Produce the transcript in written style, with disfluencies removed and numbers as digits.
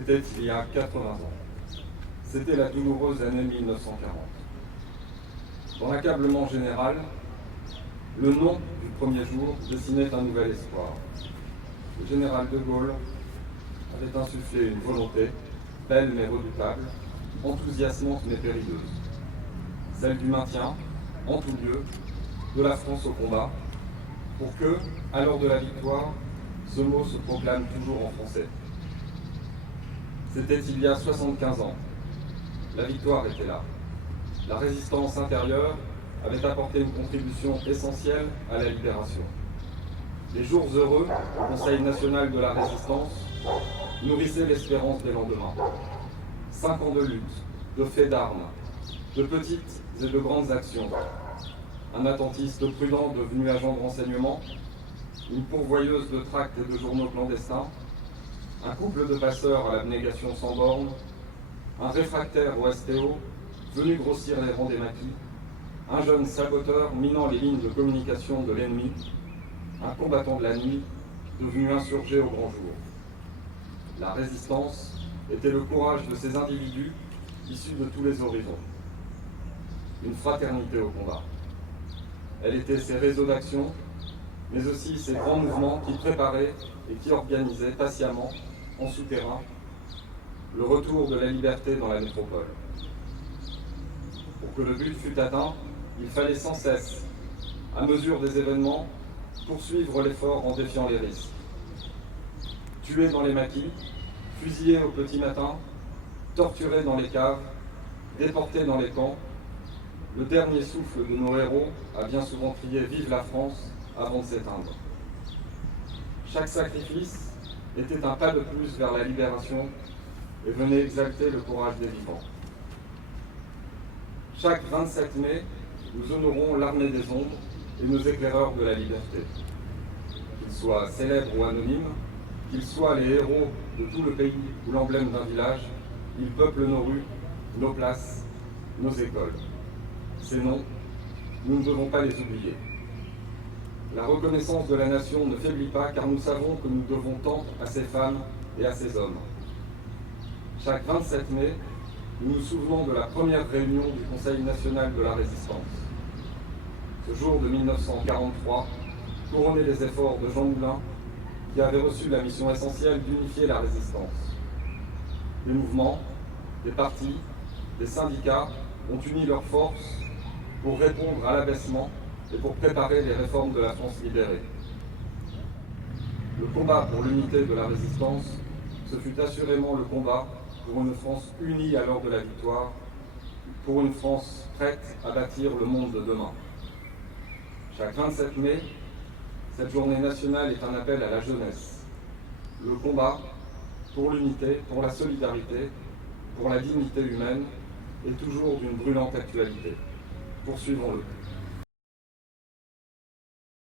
C'était il y a 80 ans. C'était la douloureuse année 1940. Dans l'accablement général, le nom du premier jour dessinait un nouvel espoir. Le général de Gaulle avait insufflé une volonté, belle mais redoutable, enthousiasmante mais périlleuse. Celle du maintien, en tout lieu, de la France au combat, pour que, à l'heure de la victoire, ce mot se proclame toujours en français. C'était il y a 75 ans. La victoire était là. La résistance intérieure avait apporté une contribution essentielle à la libération. Les jours heureux au Conseil national de la résistance nourrissaient l'espérance des lendemains. 5 ans de lutte, de faits d'armes, de petites et de grandes actions. Un attentiste prudent devenu agent de renseignement, une pourvoyeuse de tracts et de journaux clandestins, un couple de passeurs à l'abnégation sans borne, un réfractaire au STO venu grossir les rangs des maquis, un jeune saboteur minant les lignes de communication de l'ennemi, un combattant de la nuit devenu insurgé au grand jour. La résistance était le courage de ces individus issus de tous les horizons. Une fraternité au combat. Elle était ces réseaux d'action, mais aussi ces grands mouvements qui préparaient et qui organisaient patiemment, en souterrain, le retour de la liberté dans la métropole. Pour que le but fût atteint, il fallait sans cesse, à mesure des événements, poursuivre l'effort en défiant les risques. Tuer dans les maquis, fusiller au petit matin, torturer dans les caves, déporter dans les camps, le dernier souffle de nos héros a bien souvent crié « Vive la France !» avant de s'éteindre. Chaque sacrifice était un pas de plus vers la libération et venait exalter le courage des vivants. Chaque 27 mai, nous honorons l'armée des ombres et nos éclaireurs de la liberté. Qu'ils soient célèbres ou anonymes, qu'ils soient les héros de tout le pays ou l'emblème d'un village, ils peuplent nos rues, nos places, nos écoles. Ces noms, nous ne devons pas les oublier. La reconnaissance de la nation ne faiblit pas car nous savons que nous devons tant à ces femmes et à ces hommes. Chaque 27 mai, nous nous souvenons de la première réunion du Conseil national de la résistance. Ce jour de 1943 couronnait les efforts de Jean Moulin, qui avait reçu la mission essentielle d'unifier la résistance. Des mouvements, des partis, des syndicats ont uni leurs forces pour répondre à l'abaissement et pour préparer les réformes de la France libérée. Le combat pour l'unité de la résistance, ce fut assurément le combat pour une France unie à l'heure de la victoire, pour une France prête à bâtir le monde de demain. Chaque 27 mai, cette journée nationale est un appel à la jeunesse. Le combat pour l'unité, pour la solidarité, pour la dignité humaine est toujours d'une brûlante actualité. Poursuivons-le.